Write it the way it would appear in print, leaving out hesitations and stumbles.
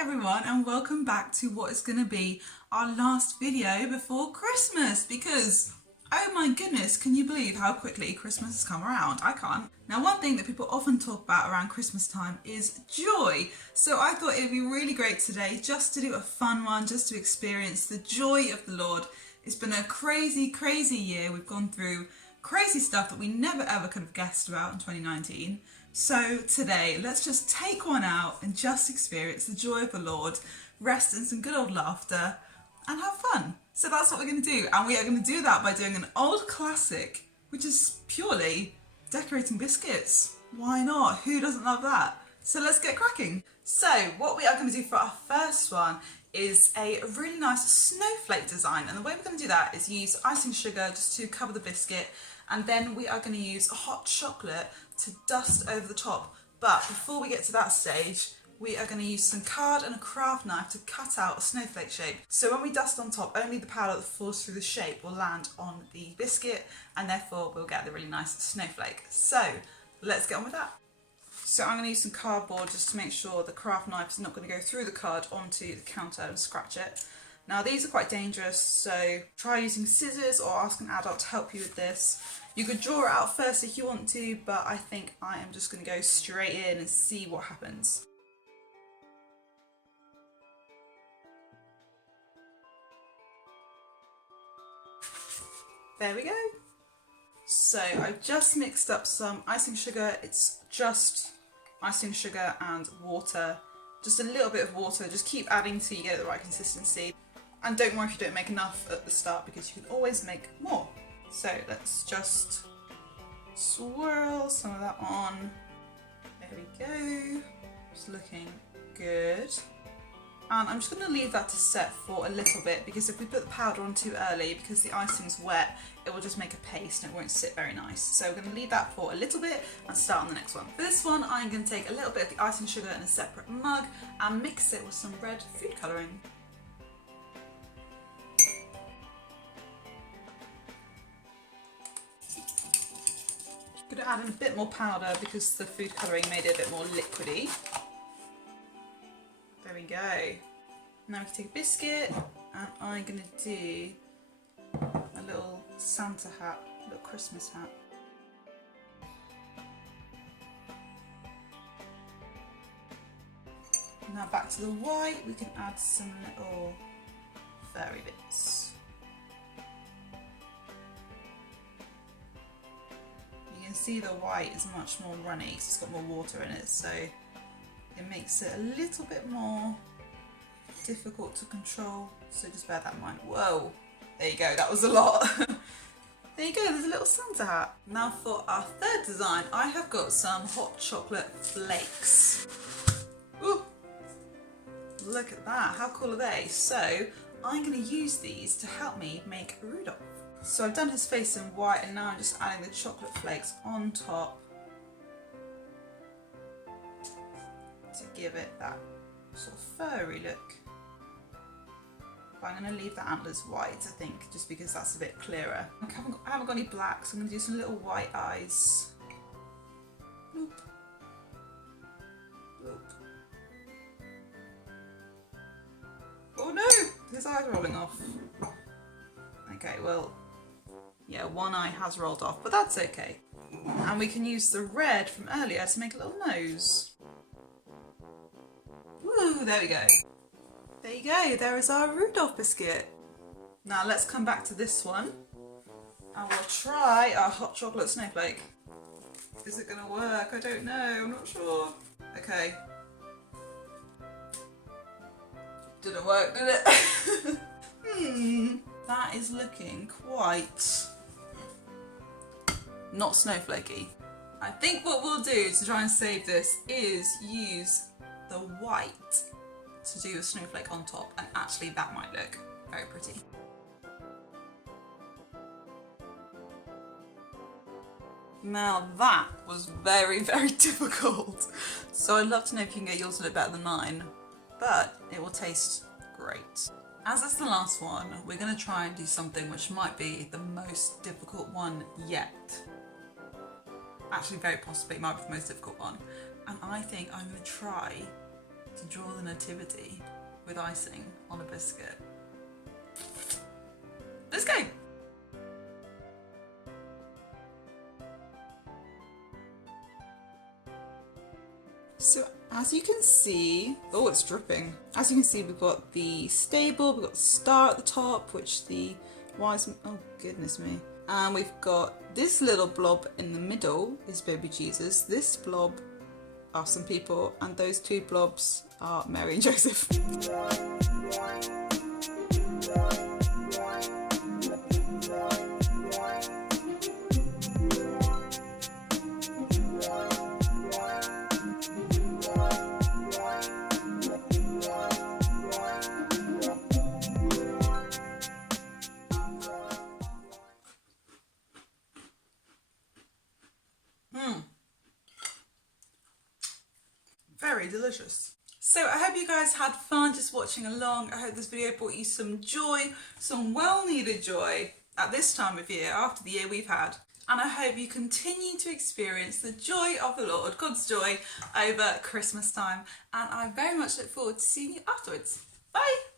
everyone, and welcome back to what is going to be our last video before Christmas, because oh my goodness, can you believe how quickly Christmas has come around? I can't. Now, one thing that people often talk about around Christmas time is joy, so I thought it would be really great today just to do a fun one, just to experience the joy of the Lord. It's been a crazy year. We've gone through crazy stuff that we never ever could have guessed about in 2019. So today, let's just take one out and just experience the joy of the Lord, rest in some good old laughter, and have fun. So that's what we're going to do. And we are going to do that by doing an old classic, which is purely decorating biscuits. Why not? Who doesn't love that? So let's get cracking. So what we are going to do for our first one is a really nice snowflake design. And the way we're going to do that is use icing sugar just to cover the biscuit. And then we are going to use hot chocolate to dust over the top. But before we get to that stage, we are going to use some card and a craft knife to cut out a snowflake shape. So when we dust on top, only the powder that falls through the shape will land on the biscuit, and therefore we'll get the really nice snowflake. So let's get on with that. So I'm going to use some cardboard just to make sure the craft knife is not going to go through the card onto the counter and scratch it. Now these are quite dangerous, so try using scissors or ask an adult to help you with this. You could draw it out first if you want to, but I think I am just going to go straight in and see what happens. There we go. So I've just mixed up some icing sugar. It's just icing sugar and water. Just a little bit of water. Just keep adding till you get the right consistency. And don't worry if you don't make enough at the start, because you can always make more. So let's just swirl some of that on. There we go. It's looking good. And I'm just going to leave that to set for a little bit, because if we put the powder on too early, because the icing's wet, it will just make a paste and it won't sit very nice. So we're going to leave that for a little bit and start on the next one. For this one, I'm going to take a little bit of the icing sugar in a separate mug and mix it with some red food colouring. I'm going to add in a bit more powder because the food colouring made it a bit more liquidy. There we go. Now we can take a biscuit, and I'm going to do a little Santa hat, a little Christmas hat. Now back to the white, we can add some little fairy bits. You can see the white is much more runny because it's got more water in it, so it makes it a little bit more difficult to control, so just bear that in mind. Whoa, there you go, that was a lot. There you go, there's a little Santa hat. Now for our third design, I have got some hot chocolate flakes. Ooh, look at that, how cool are they? So I'm going to use these to help me make Rudolph. So I've done his face in white, and now I'm just adding the chocolate flakes on top to give it that sort of furry look. But I'm going to leave the antlers white, I think, just because that's a bit clearer. I haven't got any black, so I'm going to do some little white eyes. Bloop. Bloop. Oh no! His eye's rolling off. Okay, well, yeah, one eye has rolled off, but that's okay. And we can use the red from earlier to make a little nose. Woo, there we go. There you go, there is our Rudolph biscuit. Now let's come back to this one and we'll try our hot chocolate snowflake. Is it gonna work? I don't know, I'm not sure. Okay. Didn't work, did it? That is looking quite not snowflakey. I think what we'll do to try and save this is use the white to do a snowflake on top, and actually that might look very pretty. Now that was very difficult, so I'd love to know if you can get yours to look better than mine, but it will taste great. As it's the last one, we're going to try and do something which might be the most difficult one yet. Actually, very possibly it might be the most difficult one, and I think I'm going to try to draw the nativity with icing on a biscuit. Let's go! So as you can see, oh, it's dripping. As you can see, we've got the stable, we've got the star at the top, which the wise, oh goodness me. And we've got this little blob in the middle is baby Jesus. This blob are some people, and those two blobs are Mary and Joseph. Very delicious. So I hope you guys had fun just watching along. I hope this video brought you some joy, some well-needed joy at this time of year, after the year we've had. And I hope you continue to experience the joy of the Lord, God's joy, over Christmas time. And I very much look forward to seeing you afterwards. Bye!